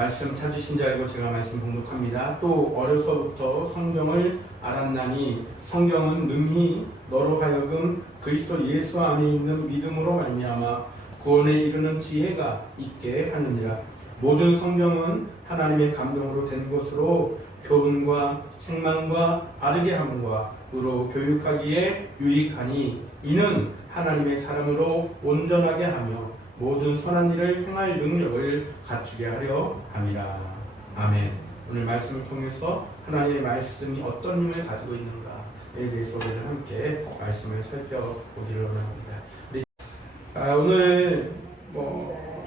말씀 찾으신 줄 알고 제가 말씀 봉독합니다. 또 어려서부터 성경을 알았나니 성경은 능히 너로 하여금 그리스도 예수 안에 있는 믿음으로 말미암아 구원에 이르는 지혜가 있게 하느니라. 모든 성경은 하나님의 감동으로 된 것으로 교훈과 책망과 바르게 함과 의로 교육하기에 유익하니 이는 하나님의 사람으로 온전하게 하며 모든 선한 일을 행할 능력을 갖추게 하려 함이라. 아멘. 오늘 말씀을 통해서 하나님의 말씀이 어떤 힘을 가지고 있는가에 대해서 우리는 함께 말씀을 살펴보기를 원합니다. 오늘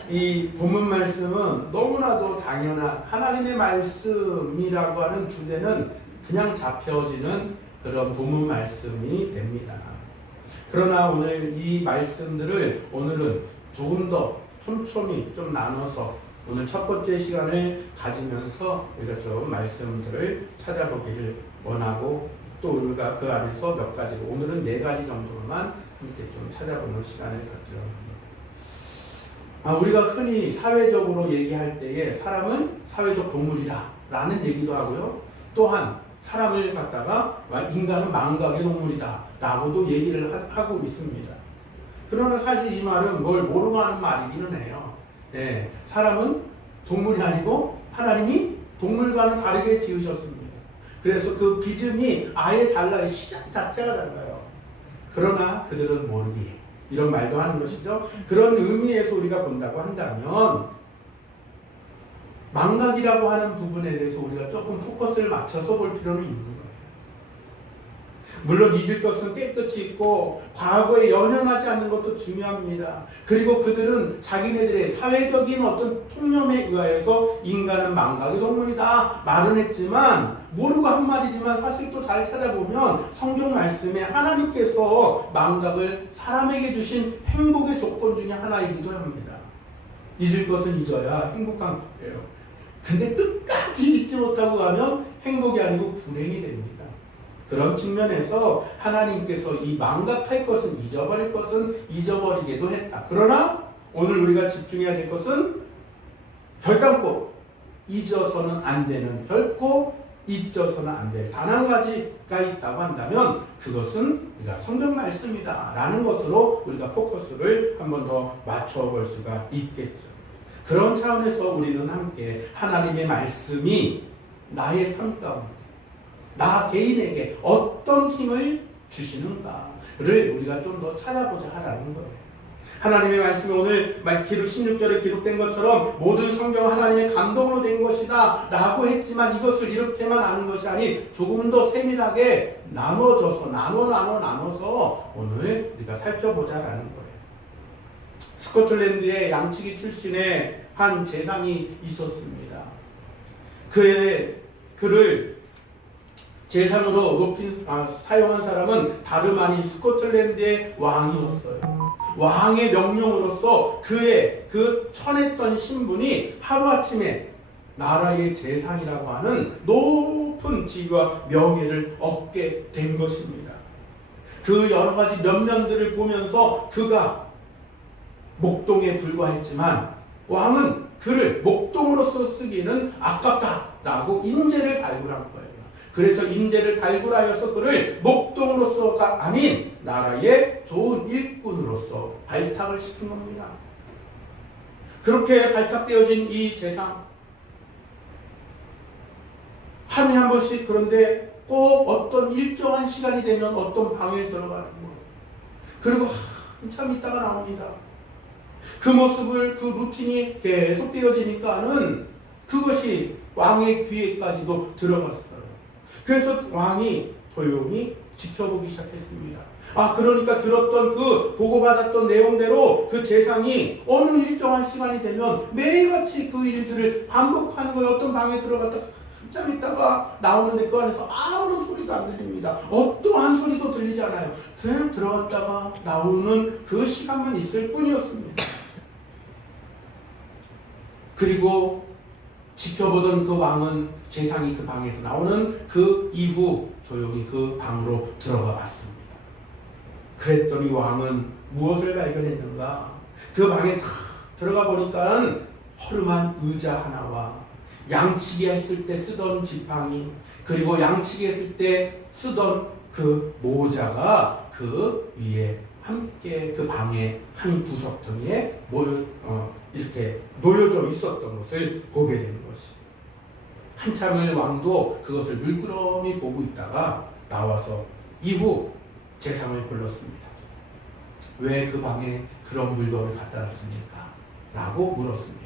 이 본문 말씀은 너무나도 당연한 하나님의 말씀이라고 하는 주제는 그냥 잡혀지는 그런 본문 말씀이 됩니다. 그러나 오늘 이 말씀들을 오늘은 조금 더 촘촘히 좀 나눠서 오늘 첫 번째 시간을 가지면서 우리가 좀 말씀들을 찾아보기를 원하고 또 우리가 그 안에서 몇 가지로 오늘은 4가지 정도로만 함께 좀 찾아보는 시간을 갖기로 합니다. 우리가 흔히 사회적으로 얘기할 때에 사람은 사회적 동물이다 라는 얘기도 하고요. 또한 사람을 갖다가 인간은 망각의 동물이다 라고도 얘기를 하고 있습니다. 그러나 사실 이 말은 뭘 모르고 하는 말이기는 해요. 네, 사람은 동물이 아니고 하나님이 동물과는 다르게 지으셨습니다. 그래서 그 기준이 아예 달라요. 시작 자체가 달라요. 그러나 그들은 모르기에 이런 말도 하는 것이죠. 그런 의미에서 우리가 본다고 한다면 망각이라고 하는 부분에 대해서 우리가 조금 포커스를 맞춰서 볼 필요는 있는 거예요. 물론 잊을 것은 깨끗이 있고 과거에 연연하지 않는 것도 중요합니다. 그리고 그들은 자기네들의 사회적인 어떤 통념에 의하여서 인간은 망각의 동물이다 말은 했지만 모르고 한 말이지만 사실 또 잘 찾아보면 성경 말씀에 하나님께서 망각을 사람에게 주신 행복의 조건 중에 하나이기도 합니다. 잊을 것은 잊어야 행복한 거예요. 근데 끝까지 잊지 못하고 가면 행복이 아니고 불행이 됩니다. 그런 측면에서 하나님께서 이 망각할 것은 잊어버릴 것은 잊어버리게도 했다. 그러나 오늘 우리가 집중해야 될 것은 결단코 잊어서는 안 되는, 결코 잊어서는 안 될 단 한 가지가 있다고 한다면 그것은 우리가 성경 말씀이다 라는 것으로 우리가 포커스를 한 번 더 맞춰볼 수가 있겠죠. 그런 차원에서 우리는 함께 하나님의 말씀이 나의 삶 가운데 나 개인에게 어떤 힘을 주시는가를 우리가 좀 더 찾아보자 하라는 거예요. 하나님의 말씀이 오늘 16절에 기록된 것처럼 모든 성경은 하나님의 감동으로 된 것이다 라고 했지만 이것을 이렇게만 아는 것이 아니 조금 더 세밀하게 나눠져서 나눠서 오늘 우리가 살펴보자 라는 거예요. 스코틀랜드의 양치기 출신의 한 재상이 있었습니다. 그를 재상으로 사용한 사람은 다름 아닌 스코틀랜드의 왕이었어요. 왕의 명령으로서 그의 그 천했던 신분이 하루아침에 나라의 재상이라고 하는 높은 지위와 명예를 얻게 된 것입니다. 그 여러 가지 면면들을 보면서 그가 목동에 불과했지만 왕은 그를 목동으로서 쓰기는 아깝다라고 인재를 발굴한 거예요. 그래서 인재를 발굴하여서 그를 목동으로서가 아닌 나라의 좋은 일꾼으로서 발탁을 시킨 겁니다. 그렇게 발탁되어진 이 재상 하루에 한 번씩 그런데 꼭 어떤 일정한 시간이 되면 어떤 방에 들어가는 거예요. 그리고 한참 있다가 나옵니다. 그 모습을 그 루틴이 계속 되어지니까는 그것이 왕의 귀에까지도 들어갔어요. 그래서 왕이 조용히 지켜보기 시작했습니다. 그러니까 들었던 그 보고받았던 내용대로 그 재상이 어느 일정한 시간이 되면 매일같이 그 일들을 반복하는 거예요. 어떤 방에 들어갔다가 한참 있다가 나오는데 그 안에서 아무런 소리도 안 들립니다. 어떠한 소리도 들리지 않아요. 그냥 들어갔다가 나오는 그 시간만 있을 뿐이었습니다. 그리고 지켜보던 그 왕은 재상이 그 방에서 나오는 그 이후 조용히 그 방으로 들어가 봤습니다. 그랬더니 왕은 무엇을 발견했는가? 그 방에 탁 들어가 보니까 허름한 의자 하나와 양치기 했을 때 쓰던 지팡이, 그리고 양치기 했을 때 쓰던 그 모자가 그 위에 함께 그 방의 한 구석텅이에 이렇게 놓여져 있었던 것을 보게 되는 것이. 한참을 왕도 그것을 물끄러미 보고 있다가 나와서 이후 재상을 불렀습니다. 왜 그 방에 그런 물건을 갖다 놨습니까? 라고 물었습니다.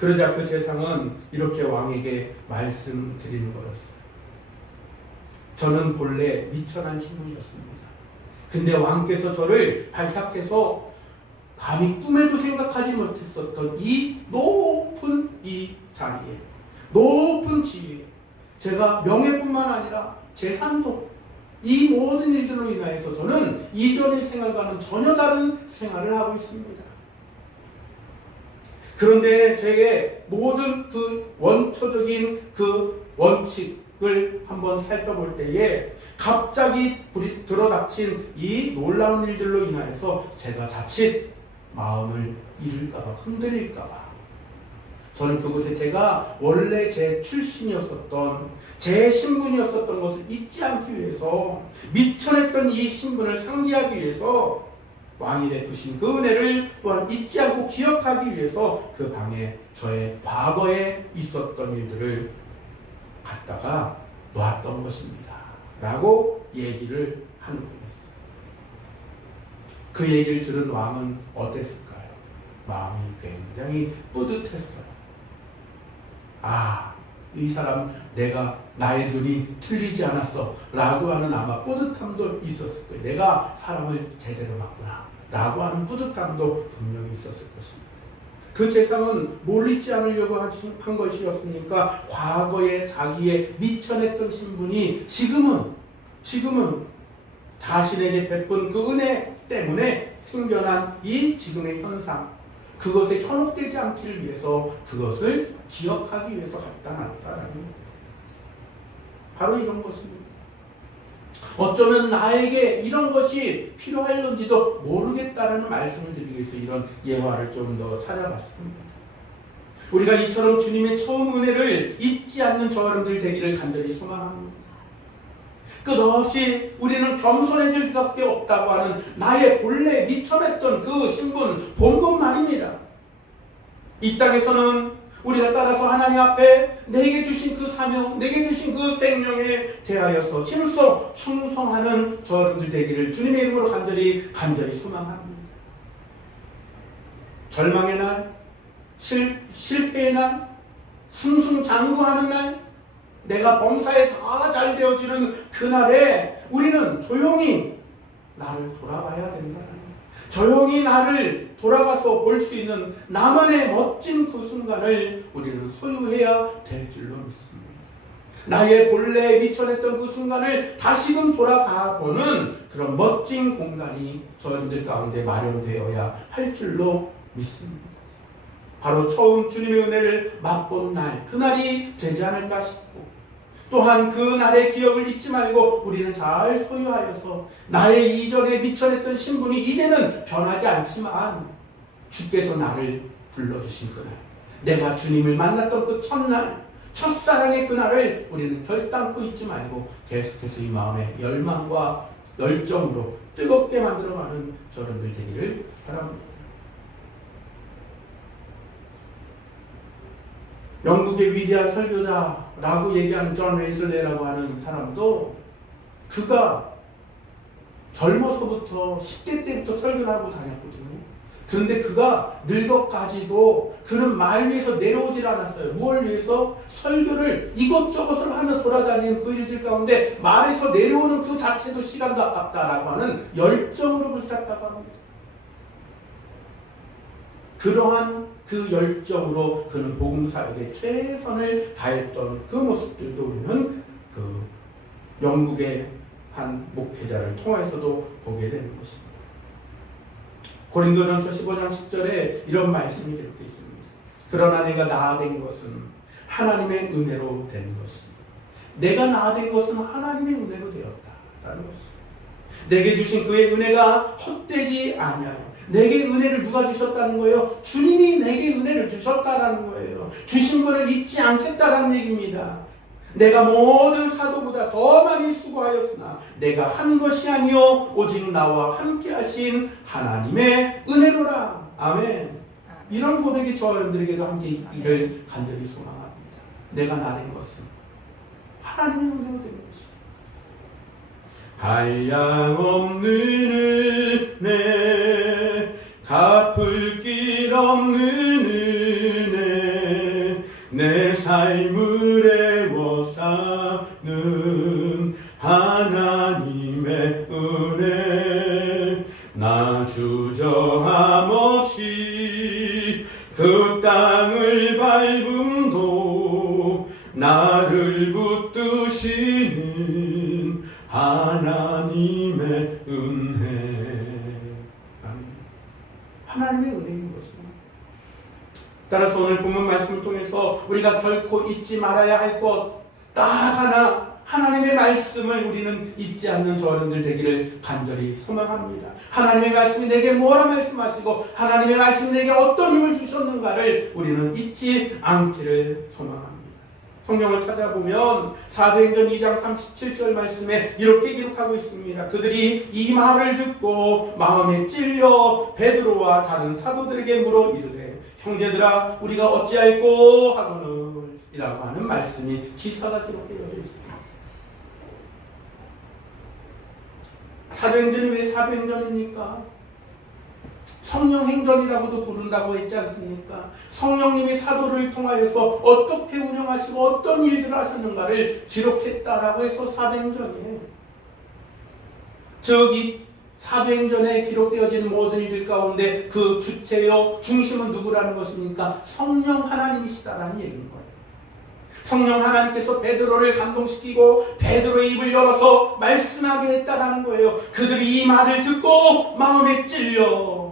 그러자 그 재상은 이렇게 왕에게 말씀드리는 거였어요. 저는 본래 미천한 신분이었습니다. 근데 왕께서 저를 발탁해서 감히 꿈에도 생각하지 못했었던 이 높은 이 자리에, 높은 지위에, 제가 명예뿐만 아니라 재산도, 이 모든 일들로 인하여서 저는 이전의 생활과는 전혀 다른 생활을 하고 있습니다. 그런데 저의 모든 그 원초적인 그 원칙을 한번 살펴볼 때에 갑자기 불이 들어닥친 이 놀라운 일들로 인하여서 제가 자칫 마음을 잃을까봐, 흔들릴까봐, 저는 그곳에 제가 원래 제 출신이었었던, 제 신분이었었던 것을 잊지 않기 위해서, 미천했던 이 신분을 상기하기 위해서 왕이 베푸신 그 은혜를 또한 잊지 않고 기억하기 위해서 그 방에 저의 과거에 있었던 일들을 갖다가 놨던 것입니다. 라고 얘기를 하는 거였어요. 그 얘기를 들은 왕은 어땠을까요? 마음이 굉장히 뿌듯했어요. 아, 이 사람 나의 눈이 틀리지 않았어 라고 하는 아마 뿌듯함도 있었을 거예요. 내가 사람을 제대로 봤구나 라고 하는 뿌듯함도 분명히 있었을 것입니다. 그 재상은 뭘 잊지 않으려고 한 것이었으니까 과거에 자기의 미천했던 신분이 지금은 자신에게 베푼 그 은혜 때문에 생겨난 이 지금의 현상, 그것에 현혹되지 않기를 위해서 그것을 기억하기 위해서 갖다 놨다라는 거예요. 바로 이런 것입니다. 어쩌면 나에게 이런 것이 필요할런지도 모르겠다라는 말씀을 드리기 위해서 이런 예화를 좀 더 찾아봤습니다. 우리가 이처럼 주님의 처음 은혜를 잊지 않는 저 여러분들 되기를 간절히 소망합니다. 끝없이 우리는 겸손해질 수밖에 없다고 하는 나의 본래 미천했던 그 신분, 본분 말입니다. 이 땅에서는 우리가 따라서 하나님 앞에 내게 주신 그 사명, 내게 주신 그 생명에 대하여서 힘써 충성하는 저 여러분들 되기를 주님의 이름으로 간절히 소망합니다. 절망의 날, 실패의 날, 승승장구하는 날, 내가 범사에 다 잘 되어지는 그날에 우리는 조용히 나를 돌아봐야 된다. 조용히 나를 돌아가서 볼 수 있는 나만의 멋진 그 순간을 우리는 소유해야 될 줄로 믿습니다. 나의 본래 미천했던 그 순간을 다시금 돌아가 보는 그런 멋진 공간이 저희들 가운데 마련되어야 할 줄로 믿습니다. 바로 처음 주님의 은혜를 맛본 날, 그날이 되지 않을까 싶고, 또한 그 날의 기억을 잊지 말고 우리는 잘 소유하여서 나의 이전에 미천했던 신분이 이제는 변하지 않지만 주께서 나를 불러주신 그날, 내가 주님을 만났던 그 첫날, 첫사랑의 그날을 우리는 결단코 잊지 말고 계속해서 이 마음의 열망과 열정으로 뜨겁게 만들어가는 저런들 되기를 바랍니다. 영국의 위대한 설교자라고 얘기하는 존 웨슬레라고 하는 사람도 그가 젊어서부터 10대 때부터 설교를 하고 다녔거든요. 그런데 그가 늙어까지도 그는 말 위에서 내려오질 않았어요. 무엇을 위해서? 설교를 이것저것을 하며 돌아다니는 그 일들 가운데 말에서 내려오는 그 자체도 시간도 아깝다라고 하는 열정으로 불탔다고 합니다. 그러한 그 열정으로 그는 복음사역에 최선을 다했던 그 모습들도 우리는 그 영국의 한 목회자를 통해서도 보게 되는 것입니다. 고린도전서 15장 10절에 이런 말씀이 기록되어 있습니다. 그러나 내가 나아된 것은 하나님의 은혜로 된 것입니다. 내가 나아된 것은 하나님의 은혜로 되었다라는 것입니다. 내게 주신 그의 은혜가 헛되지 아니하여 내게 은혜를 누가 주셨다는 거예요? 주님이 내게 은혜를 주셨다라는 거예요. 주신 것을 잊지 않겠다라는 얘기입니다. 내가 모든 사도보다 더 많이 수고하였으나 내가 한 것이 아니요 오직 나와 함께 하신 하나님의 은혜로라. 아멘. 이런 고백이 저 여러분들에게도 함께 있기를 간절히 소망합니다. 내가 나된 것은 하나님의 은혜로 된 것이 한량없는 은혜, 갚을 길 없는 은혜, 내 삶을 애워 사는 하나님의 은혜, 나 주저함 없이 그 땅을 밟음도 나를 붙드시는 하나님의 은혜. 하나님의 은혜인 것입니다. 따라서 오늘 본문 말씀을 통해서 우리가 결코 잊지 말아야 할 것 딱 하나, 하나님의 말씀을 우리는 잊지 않는 저여러분들 되기를 간절히 소망합니다. 하나님의 말씀이 내게 뭐라 말씀하시고 하나님의 말씀이 내게 어떤 힘을 주셨는가를 우리는 잊지 않기를 소망합니다. 성경을 찾아보면 사도행전 2장 37절 말씀에 이렇게 기록하고 있습니다. 그들이 이 말을 듣고 마음에 찔려 베드로와 다른 사도들에게 물어 이르되 형제들아 우리가 어찌할꼬 하거늘 이라고 하는 말씀이 기사가 기록되어 있습니다. 사도행전이 왜 사도행전입니까? 성령행전이라고도 부른다고 했지 않습니까? 성령님이 사도를 통하여서 어떻게 운영하시고 어떤 일들을 하셨는가를 기록했다라고 해서 사도행전이에요. 즉 이 사도행전에 기록되어진 모든 일들 가운데 그 주체요 중심은 누구라는 것입니까? 성령 하나님이시다라는 얘기인 거예요. 성령 하나님께서 베드로를 감동시키고 베드로의 입을 열어서 말씀하게 했다라는 거예요. 그들이 이 말을 듣고 마음에 찔려.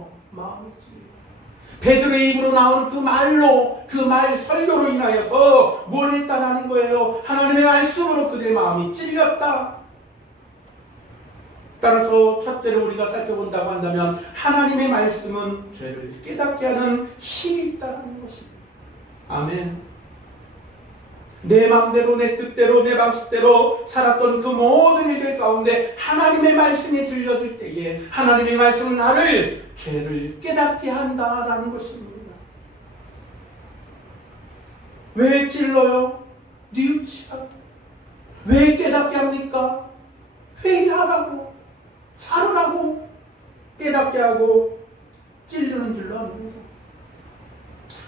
베드로의 입으로 나오는 그 말로, 그 말 설교로 인하여서 뭘 했다라는 거예요. 하나님의 말씀으로 그들의 마음이 찔렸다. 따라서 첫째로 우리가 살펴본다고 한다면 하나님의 말씀은 죄를 깨닫게 하는 힘이 있다는 것입니다. 아멘. 내 마음대로 내 뜻대로 내 방식대로 살았던 그 모든 일들 가운데 하나님의 말씀이 들려줄 때에 하나님의 말씀은 나를 죄를 깨닫게 한다라는 것입니다. 왜 찔러요? 뉘우치라. 왜 깨닫게 합니까? 회개하라고, 살으라고 깨닫게 하고 찔르는 줄로 합니다.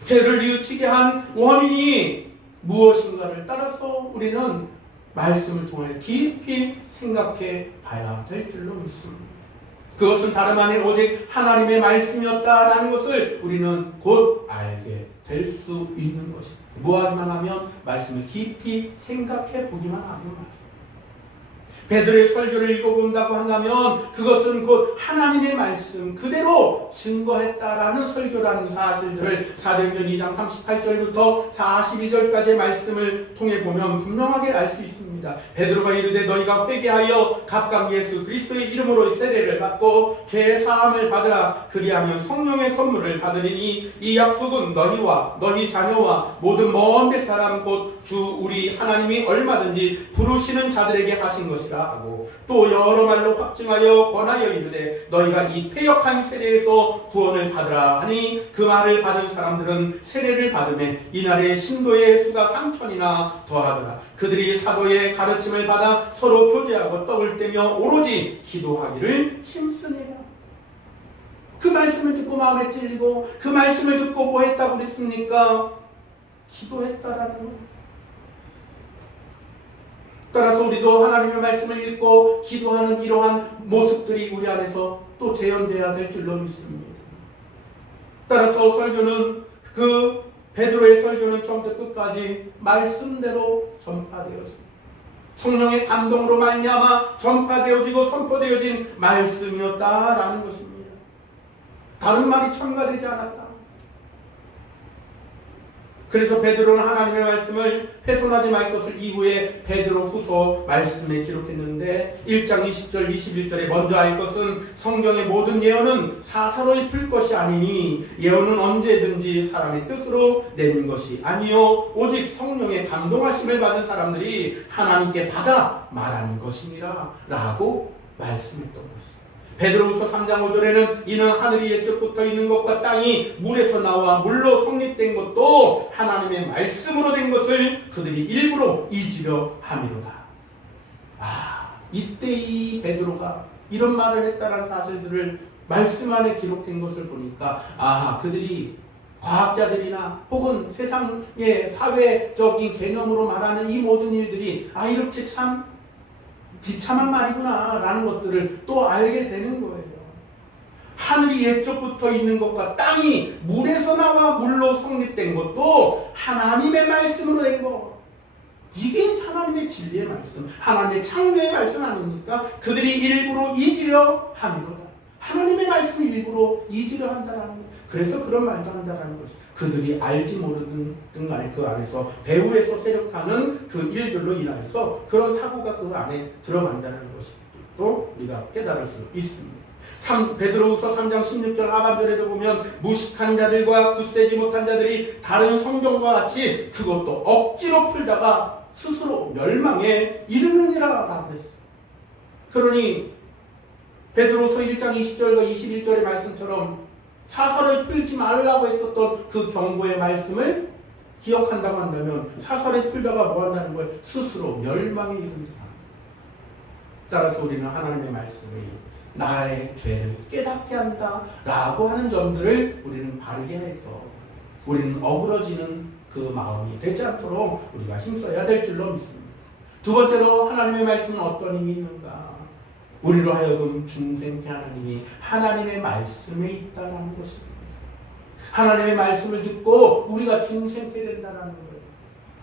죄를 뉘우치게 한 원인이 무엇인가를 따라서 우리는 말씀을 통해 깊이 생각해 봐야 될 줄로 믿습니다. 그것은 다름 아닌 오직 하나님의 말씀이었다라는 것을 우리는 곧 알게 될 수 있는 것입니다. 무엇만 하면 말씀을 깊이 생각해 보기만 하면 말입니다. 베드로의 설교를 읽어본다고 한다면 그것은 곧 하나님의 말씀 그대로 증거했다라는 설교라는 사실들을 사도행전 2장 38절부터 42절까지의 말씀을 통해 보면 분명하게 알 수 있습니다. 베드로가 이르되 너희가 회개하여 각각 예수 그리스도의 이름으로 세례를 받고 죄 사함을 받으라. 그리하면 성령의 선물을 받으리니 이 약속은 너희와 너희 자녀와 모든 먼 데 사람 곧 주 우리 하나님이 얼마든지 부르시는 자들에게 하신 것이라 하고 또 여러 말로 확증하여 권하여 이르되 너희가 이 패역한 세례에서 구원을 받으라 하니 그 말을 받은 사람들은 세례를 받음에 이날에 신도의 수가 3,000이나 더하더라. 그들이 사도의 가르침을 받아 서로 교제하고 떡을 떼며 오로지 기도하기를 힘쓰니라. 그 말씀을 듣고 마음에 찔리고 그 말씀을 듣고 뭐 했다고 그랬습니까? 기도했다라는 거예요. 따라서 우리도 하나님의 말씀을 읽고 기도하는 이러한 모습들이 우리 안에서 또 재현되어야 될 줄로 믿습니다. 따라서 설교는 그 베드로의 설교는 처음부터 끝까지 말씀대로 전파되어집니다. 성령의 감동으로 말미암아 전파되어지고 선포되어진 말씀이었다라는 것입니다. 다른 말이 첨가되지 않았다. 그래서 베드로는 하나님의 말씀을 훼손하지 말 것을 이후에 베드로후서 말씀에 기록했는데 1장 20절 21절에 먼저 알 것은 성경의 모든 예언은 사사로이 풀 것이 아니니 예언은 언제든지 사람의 뜻으로 내는 것이 아니요 오직 성령의 감동하심을 받은 사람들이 하나님께 받아 말하는 것이니라 라고 말씀했던 것입니다. 베드로후서 3장 5절에는 이는 하늘이 옛적부터 있는 것과 땅이 물에서 나와 물로 성립된 것도 하나님의 말씀으로 된 것을 그들이 일부러 잊으려 함이로다. 이때 이 베드로가 이런 말을 했다는 사실들을 말씀 안에 기록된 것을 보니까 그들이 과학자들이나 혹은 세상의 사회적인 개념으로 말하는 이 모든 일들이 이렇게 참 비참한 말이구나 라는 것들을 또 알게 되는 거예요. 하늘이 옛적부터 있는 것과 땅이 물에서 나와 물로 성립된 것도 하나님의 말씀으로 된 것. 이게 하나님의 진리의 말씀, 하나님의 창조의 말씀 아닙니까? 그들이 일부러 잊으려 함이로다. 하나님의 말씀을 일부러 잊으려 한다는 것. 그래서 그런 말도 한다는 것이 그들이 알지 모르는 간에 그 안에서 배후에서 세력하는 그 일들로 인하여서 그런 사고가 그 안에 들어간다는 것도 우리가 깨달을 수 있습니다. 베드로후서 3장 16절 하반절에도 보면 무식한 자들과 굳세지 못한 자들이 다른 성경과 같이 그것도 억지로 풀다가 스스로 멸망에 이르느니라 라고 했어요. 그러니 베드로후서 1장 20절과 21절의 말씀처럼 사설을 풀지 말라고 했었던 그 경고의 말씀을 기억한다고 한다면 사설에 풀다가 뭐 한다는 거예요? 스스로 멸망에 이른다. 따라서 우리는 하나님의 말씀이 나의 죄를 깨닫게 한다 라고 하는 점들을 우리는 바르게 해서 우리는 어그러지는 그 마음이 되지 않도록 우리가 힘써야 될 줄로 믿습니다. 두 번째로 하나님의 말씀은 어떤 힘이 있는가? 우리로 하여금 중생케 하나님이 하나님의 말씀에 있다는 것입니다. 하나님의 말씀을 듣고 우리가 중생케 된다는 거예요.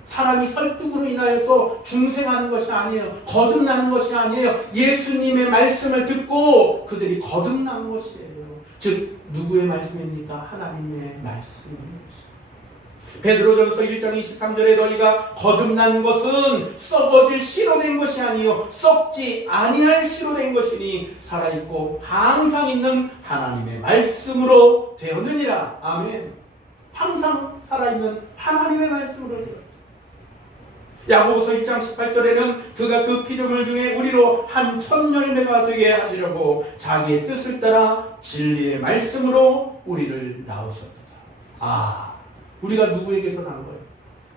사람이 설득으로 인하여서 중생하는 것이 아니에요. 거듭나는 것이 아니에요. 예수님의 말씀을 듣고 그들이 거듭난 것이에요. 즉 누구의 말씀입니까? 하나님의 말씀입니다. 베드로전서 1장 23절에 너희가 거듭난 것은 썩어질 씨로 된 것이 아니요 썩지 아니할 씨로 된 것이니 살아있고 항상 있는 하나님의 말씀으로 되었느니라. 아멘. 항상 살아있는 하나님의 말씀으로 되었다. 야고보서 1장 18절에는 그가 그 피조물 중에 우리로 한 첫 열매가 되게 하시려고 자기의 뜻을 따라 진리의 말씀으로 우리를 낳으셨다. 우리가 누구에게서 난 거예요?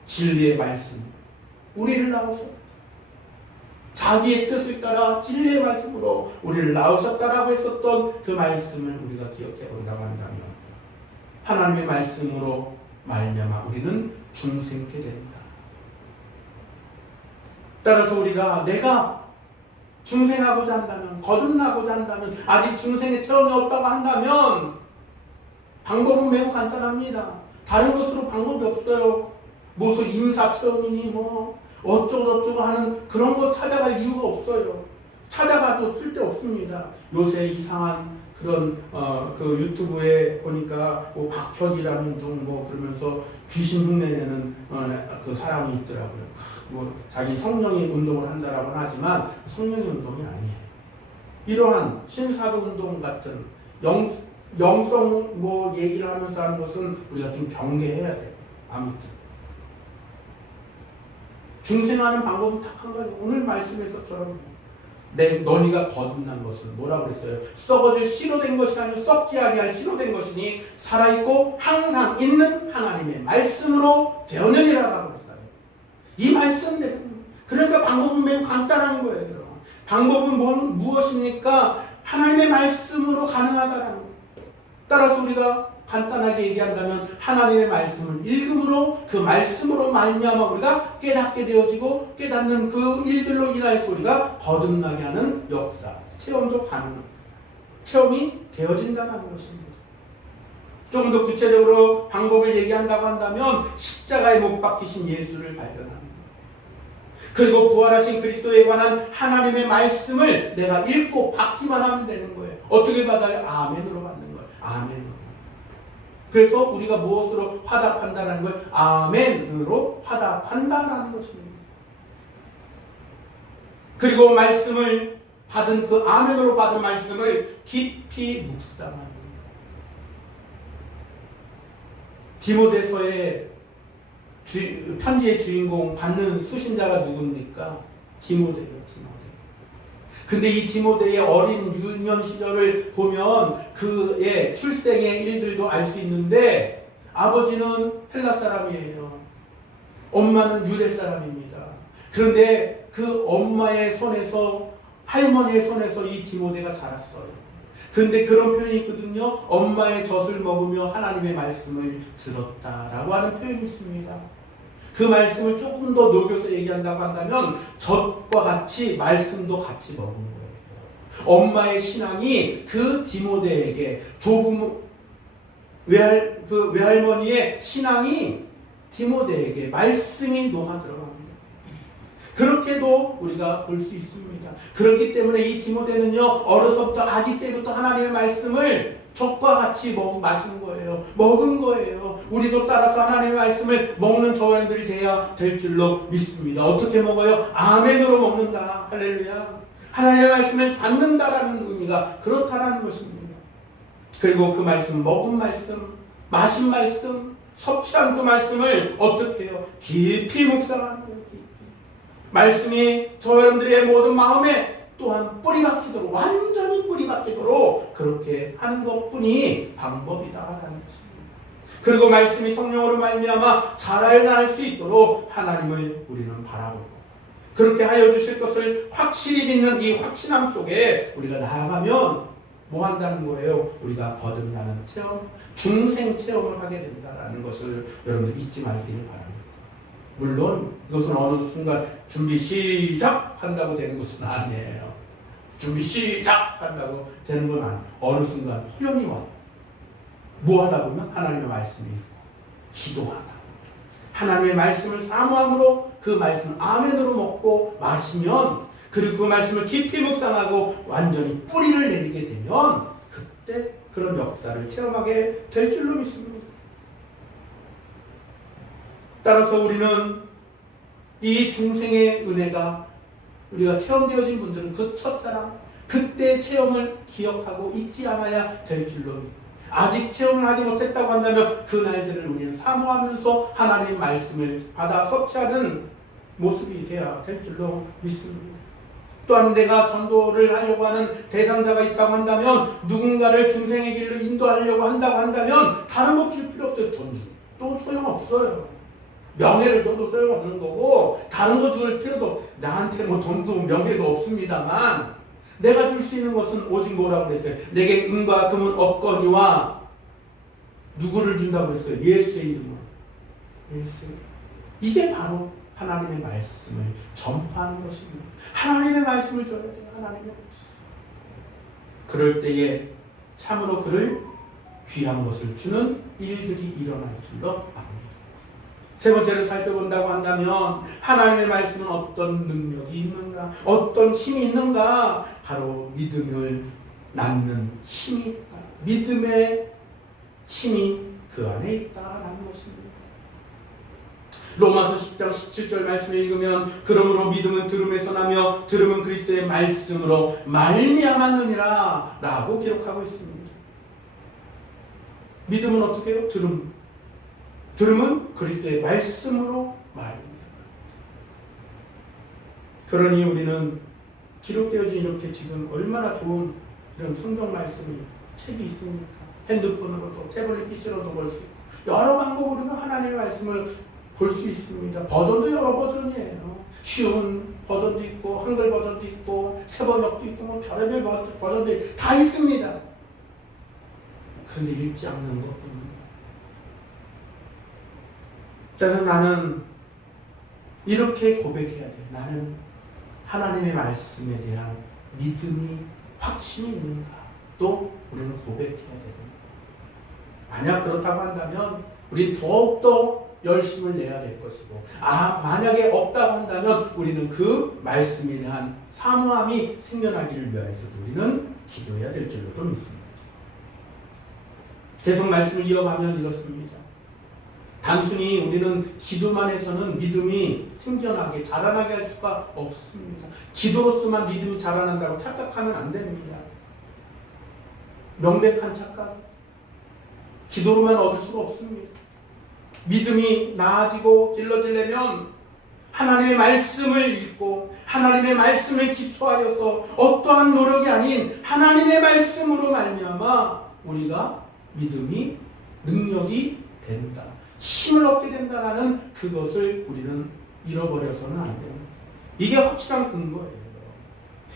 진리의 말씀. 우리를 낳으셨다. 자기의 뜻을 따라 진리의 말씀으로 우리를 낳으셨다라고 했었던 그 말씀을 우리가 기억해 본다고 한다면 하나님의 말씀으로 말미암아 우리는 중생케 된다. 따라서 우리가 내가 중생하고자 한다면, 거듭나고자 한다면, 아직 중생의 체험이 없다고 한다면 방법은 매우 간단합니다. 다른 것으로 방법이 없어요. 무슨 임사 체험이니 어쩌고저쩌고 하는 그런 거 찾아갈 이유가 없어요. 찾아가도 쓸데없습니다. 요새 이상한 그런 그 유튜브에 보니까 박혁이라는 둥 그러면서 귀신 흉내내는 그 사람이 있더라고요. 자기 성령의 운동을 한다라고는 하지만 성령의 운동이 아니에요. 이러한 신사도 운동 같은 영성 얘기를 하면서 하는 것은 우리가 좀 경계해야 돼요. 아무튼 중생하는 방법은 딱 한 가지. 오늘 말씀에서처럼 너희가 거듭난 것은 뭐라고 그랬어요? 썩어질 씨로 된 것이 아니고 썩지 아니할 씨로 된 것이니 살아있고 항상 있는 하나님의 말씀으로 되었느니라라고 그랬어요. 이 말씀대로. 그러니까 방법은 매우 간단한 거예요. 방법은 무엇입니까? 하나님의 말씀으로 가능하다라는 거예요. 따라서 우리가 간단하게 얘기한다면 하나님의 말씀을 읽음으로 그 말씀으로 말미암아 우리가 깨닫게 되어지고 깨닫는 그 일들로 인하여서 우리가 거듭나게 하는 역사, 체험도 가능합니다. 체험이 되어진다는 것입니다. 조금 더 구체적으로 방법을 얘기한다고 한다면 십자가에 못 박히신 예수를 발견합니다. 그리고 부활하신 그리스도에 관한 하나님의 말씀을 내가 읽고 받기만 하면 되는 거예요. 어떻게 받아요? 아멘으로 받는 거예요. 아멘으로. 그래서 우리가 무엇으로 화답한다는 걸 아멘으로 화답한다는 것입니다. 그리고 말씀을 받은 그 아멘으로 받은 말씀을 깊이 묵상하는 디모데서의 편지의 주인공 받는 수신자가 누굽니까? 디모데예요. 디모데. 근데 이 디모데의 어린 유년 시절을 보면 그의 출생의 일들도 알 수 있는데 아버지는 헬라 사람이에요. 엄마는 유대 사람입니다. 그런데 그 엄마의 손에서 할머니의 손에서 이 디모데가 자랐어요. 근데 그런 표현이 있거든요. 엄마의 젖을 먹으며 하나님의 말씀을 들었다라고 하는 표현이 있습니다. 그 말씀을 조금 더 녹여서 얘기한다고 한다면 젖과 같이 말씀도 같이 먹은 거예요. 엄마의 신앙이 그 디모데에게 외할머니의 신앙이 디모데에게 말씀이 녹아 들어갑니다. 그렇게도 우리가 볼 수 있습니다. 그렇기 때문에 이 디모데는요, 어려서부터 아기 때부터 하나님의 말씀을 젖과 같이 마신 거예요. 먹은 거예요. 우리도 따라서 하나님의 말씀을 먹는 저희들이 돼야 될 줄로 믿습니다. 어떻게 먹어요? 아멘으로 먹는다. 할렐루야. 하나님의 말씀을 받는다라는 의미가 그렇다라는 것입니다. 그리고 그 말씀, 먹은 말씀, 마신 말씀, 섭취한 그 말씀을 어떻게 해요? 깊이 묵상하는 거예요. 말씀이 저 여러분들의 모든 마음에 또한 뿌리 박히도록, 완전히 뿌리 박히도록 그렇게 하는 것뿐이 방법이다라는 것입니다. 그리고 말씀이 성령으로 말미암아 자랄 수 있도록 하나님을 우리는 바라보고 그렇게 하여 주실 것을 확실히 믿는 이 확신함 속에 우리가 나아가면 뭐 한다는 거예요? 우리가 거듭나는 체험, 중생 체험을 하게 된다라는 것을 여러분들 잊지 말기를 바랍니다. 물론 이것은 어느 순간 준비 시작 한다고 되는 것은 아니에요. 준비 시작 한다고 되는 건 아니에요. 어느 순간 호련이 와요. 뭐 하다 보면 하나님의 말씀이 기도하다. 하나님의 말씀을 사모함으로 그 말씀을 아멘으로 먹고 마시면 그리고 그 말씀을 깊이 묵상하고 완전히 뿌리를 내리게 되면 그때 그런 역사를 체험하게 될 줄로 믿습니다. 따라서 우리는 이 중생의 은혜가 우리가 체험되어진 분들은 그 첫사랑, 그때의 체험을 기억하고 잊지 않아야 될 줄로 믿습니다. 아직 체험을 하지 못했다고 한다면 그 날들을 우리는 사모하면서 하나님의 말씀을 받아 섭취하는 모습이 되어야 될 줄로 믿습니다. 또한 내가 전도를 하려고 하는 대상자가 있다고 한다면 누군가를 중생의 길로 인도하려고 한다고 한다면 다른 것 줄 필요 없어요. 돈 주. 또 소용없어요. 명예를 줘도 소용없는 거고 다른 거 줄 필요도 나한테 뭐 돈도 명예도 없습니다만 내가 줄 수 있는 것은 오직 뭐라고 그랬어요? 내게 은과 금은 없거니와 누구를 준다고 그랬어요? 예수의 이름으로. 예수의. 이게 바로 하나님의 말씀을 전파하는 것입니다. 하나님의 말씀을 줘야 돼요. 하나님의 말씀. 그럴 때에 참으로 그를 귀한 것을 주는 일들이 일어날 줄로 압니다. 세 번째로 살펴본다고 한다면 하나님의 말씀은 어떤 능력이 있는가? 어떤 힘이 있는가? 바로 믿음을 낳는 힘이 있다. 믿음의 힘이 그 안에 있다라는 것입니다. 로마서 10장 17절 말씀을 읽으면 그러므로 믿음은 들음에서 나며 들음은 그리스도의 말씀으로 말미암았느니라 라고 기록하고 있습니다. 믿음은 어떻게 해요? 들음은 그리스도의 말씀으로 말입니다. 그러니 우리는 기록되어진 이렇게 지금 얼마나 좋은 이런 성경 말씀이 책이 있습니까? 핸드폰으로도 태블릿 PC로도 볼 수 있고 여러 방법으로 하나님의 말씀을 볼 수 있습니다. 버전도 여러 버전이에요. 쉬운 버전도 있고 한글 버전도 있고 새번역도 있고 뭐 별의별 버전들이 다 있습니다. 그런데 읽지 않는 것뿐입니다. 그래서 나는 이렇게 고백해야 돼. 나는 하나님의 말씀에 대한 믿음이 확신이 있는가? 또 우리는 고백해야 됩니다. 만약 그렇다고 한다면 우리 더욱더 열심을 내야 될 것이고 만약에 없다고 한다면 우리는 그 말씀에 대한 사모함이 생겨나기를 위해서 우리는 기도해야 될 줄로 믿습니다. 계속 말씀을 이어가면 이렇습니다. 단순히 우리는 기도만 해서는 믿음이 생겨나게 자라나게 할 수가 없습니다. 기도로서만 믿음이 자라난다고 착각하면 안 됩니다. 명백한 착각. 기도로만 얻을 수가 없습니다. 믿음이 나아지고 길러지려면 하나님의 말씀을 읽고 하나님의 말씀을 기초하여서 어떠한 노력이 아닌 하나님의 말씀으로 말미암아 우리가 믿음이 능력이 된다. 힘을 얻게 된다라는 그것을 우리는 잃어버려서는 안 됩니다. 이게 확실한 근거예요.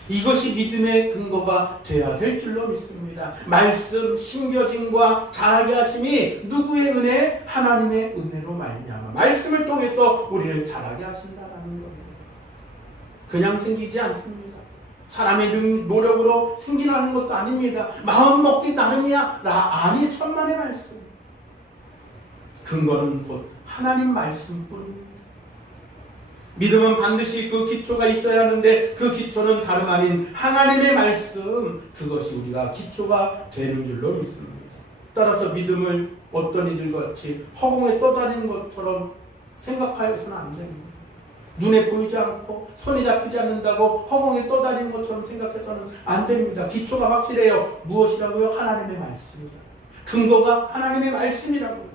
이것이 믿음의 근거가 되어야 될 줄로 믿습니다. 말씀, 심겨짐과 자라게 하심이 누구의 은혜? 하나님의 은혜로 말미암아 말씀을 통해서 우리를 자라게 하신다라는 겁니다. 그냥 생기지 않습니다. 사람의 노력으로 생기는 것도 아닙니다. 마음 먹기 나름이야. 아니, 천만의 말씀. 근거는 곧 하나님 말씀뿐입니다. 믿음은 반드시 그 기초가 있어야 하는데 그 기초는 다름 아닌 하나님의 말씀, 그것이 우리가 기초가 되는 줄로 믿습니다. 따라서 믿음을 어떤 이들같이 허공에 떠다니는 것처럼 생각하여서는 안 됩니다. 눈에 보이지 않고 손이 잡히지 않는다고 허공에 떠다니는 것처럼 생각해서는 안 됩니다. 기초가 확실해요. 무엇이라고요? 하나님의 말씀이다. 근거가 하나님의 말씀이라고요.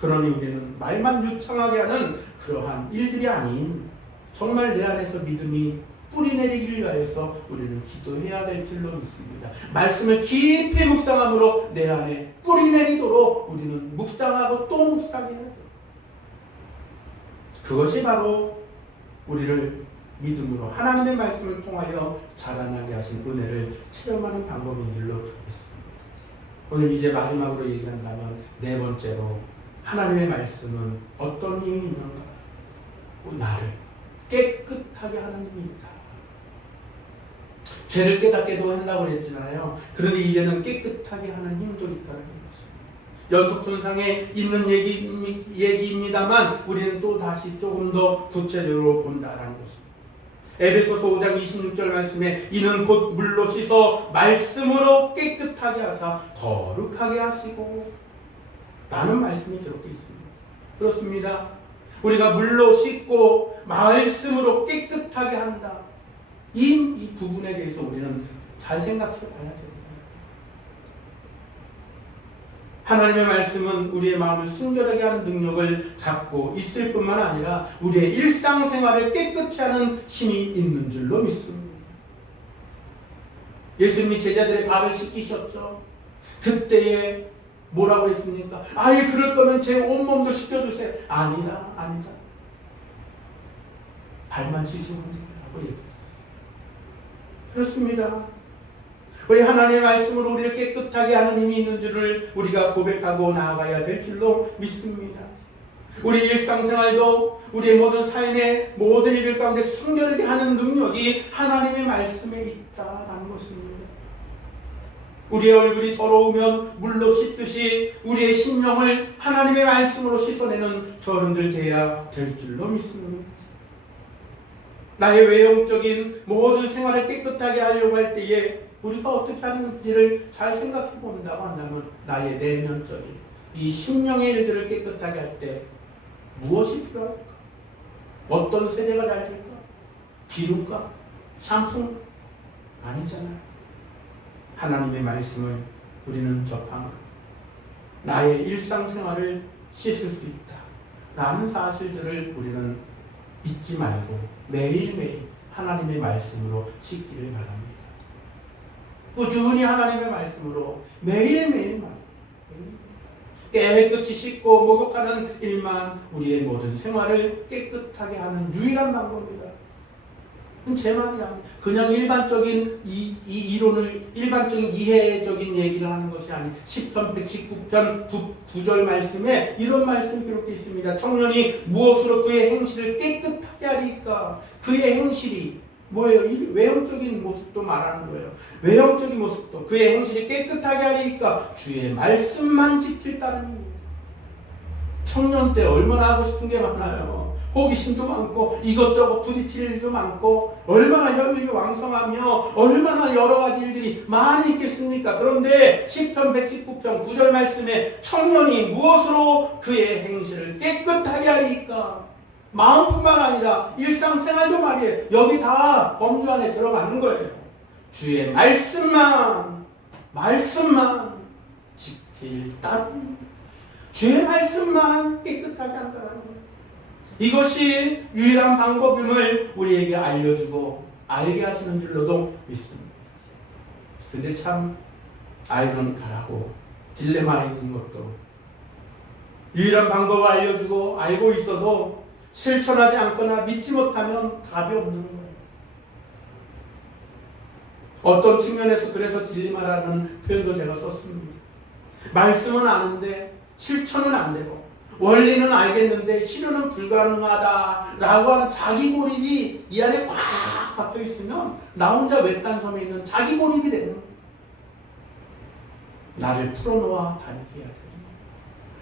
그러니 우리는 말만 유창하게 하는 그러한 일들이 아닌 정말 내 안에서 믿음이 뿌리내리기를 위하여서 우리는 기도해야 될 줄로 믿습니다. 말씀을 깊이 묵상함으로 내 안에 뿌리내리도록 우리는 묵상하고 또 묵상해야 돼요. 그것이 바로 우리를 믿음으로 하나님의 말씀을 통하여 자라나게 하신 은혜를 체험하는 방법인 줄로 믿습니다. 오늘 이제 마지막으로 얘기한다면 네 번째로 하나님의 말씀은 어떤 힘이 있는가? 나를 깨끗하게 하는 힘입니다. 죄를 깨닫게도 한다고 했잖아요. 그런데 이제는 깨끗하게 하는 힘도 있다는 것입니다. 연속선상에 있는 얘기입니다만 우리는 또 다시 조금 더 구체적으로 본다는 것입니다. 에베소서 5장 26절 말씀에 이는 곧 물로 씻어 말씀으로 깨끗하게 하사 거룩하게 하시고 라는 말씀이 기록되어 있습니다. 그렇습니다. 우리가 물로 씻고 말씀으로 깨끗하게 한다. 이 부분에 대해서 우리는 잘 생각해 봐야 됩니다. 하나님의 말씀은 우리의 마음을 순결하게 하는 능력을 갖고 있을 뿐만 아니라 우리의 일상생활을 깨끗이 하는 힘이 있는 줄로 믿습니다. 예수님이 제자들의 발을 씻기셨죠. 그때에 뭐라고 했습니까? 아예 그럴 거면 제 온몸도 씻겨주세요. 아니다. 발만 씻으면 된다고 얘기했어요. 그렇습니다. 우리 하나님의 말씀으로 우리를 깨끗하게 하는 힘이 있는 줄을 우리가 고백하고 나아가야 될 줄로 믿습니다. 우리 일상생활도 우리의 모든 삶의 모든 일 가운데 순결하게 하는 능력이 하나님의 말씀에 있다라는 것입니다. 우리의 얼굴이 더러우면 물로 씻듯이 우리의 심령을 하나님의 말씀으로 씻어내는 저런들 되어야 될 줄로 믿습니다. 나의 외형적인 모든 생활을 깨끗하게 하려고 할 때에 우리가 어떻게 하는지를 잘 생각해 본다고 한다면 나의 내면적인 이 심령의 일들을 깨끗하게 할 때 무엇이 필요할까? 어떤 세제가 달릴까? 비누가? 샴푸? 아니잖아요. 하나님의 말씀을 우리는 접함으로 나의 일상생활을 씻을 수 있다 라는 사실들을 우리는 잊지 말고 매일매일 하나님의 말씀으로 씻기를 바랍니다. 꾸준히 하나님의 말씀으로 매일매일 깨끗이 씻고 목욕하는 일만 우리의 모든 생활을 깨끗하게 하는 유일한 방법입니다. 제 말이 아니라 그냥 일반적인 이론을 일반적인 이해적인 얘기를 하는 것이 아닌 10편 119편 9절 말씀에 이런 말씀이 기록되어 있습니다. 청년이 무엇으로 그의 행실을 깨끗하게 하리까? 그의 행실이 뭐예요? 외형적인 모습도 말하는 거예요. 외형적인 모습도 그의 행실이 깨끗하게 하리까? 주의 말씀만 지킬 따름입니다. 청년 때 얼마나 하고 싶은 게 많아요. 호기심도 많고 이것저것 부딪힐 일도 많고 얼마나 혈육이 왕성하며 얼마나 여러 가지 일들이 많이 있겠습니까? 그런데 시편 119편 9절 말씀에 청년이 무엇으로 그의 행실을 깨끗하게 하리까? 마음뿐만 아니라 일상생활도 말이에요. 여기 다 범주 안에 들어가는 거예요. 주의 말씀만 지킬 따름. 주의 말씀만 깨끗하게 한다는 거예요. 이것이 유일한 방법임을 우리에게 알려주고 알게 하시는 줄로도 믿습니다. 근데 참 아이러니컬하고 딜레마 있는 것도 유일한 방법을 알려주고 알고 있어도 실천하지 않거나 믿지 못하면 답이 없는 거예요. 어떤 측면에서 그래서 딜레마라는 표현도 제가 썼습니다. 말씀은 아는데 실천은 안 되고 원리는 알겠는데 실현은 불가능하다라고 하는 자기 고립이 이 안에 꽉 박혀 있으면 나 혼자 외딴 섬에 있는 자기 고립이 되는 거예요. 나를 풀어놓아 다니게 해야 돼.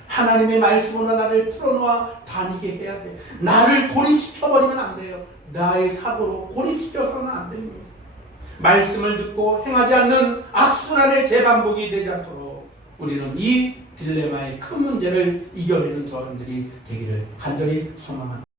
하나님의 말씀으로 나를 풀어놓아 다니게 해야 돼. 나를 고립시켜버리면 안 돼요. 나의 사고로 고립시켜서는 안 됩니다. 말씀을 듣고 행하지 않는 악순환의 재반복이 되지 않도록 우리는 이 딜레마의 큰 문제를 이겨내는 저들이 되기를 간절히 소망합니다.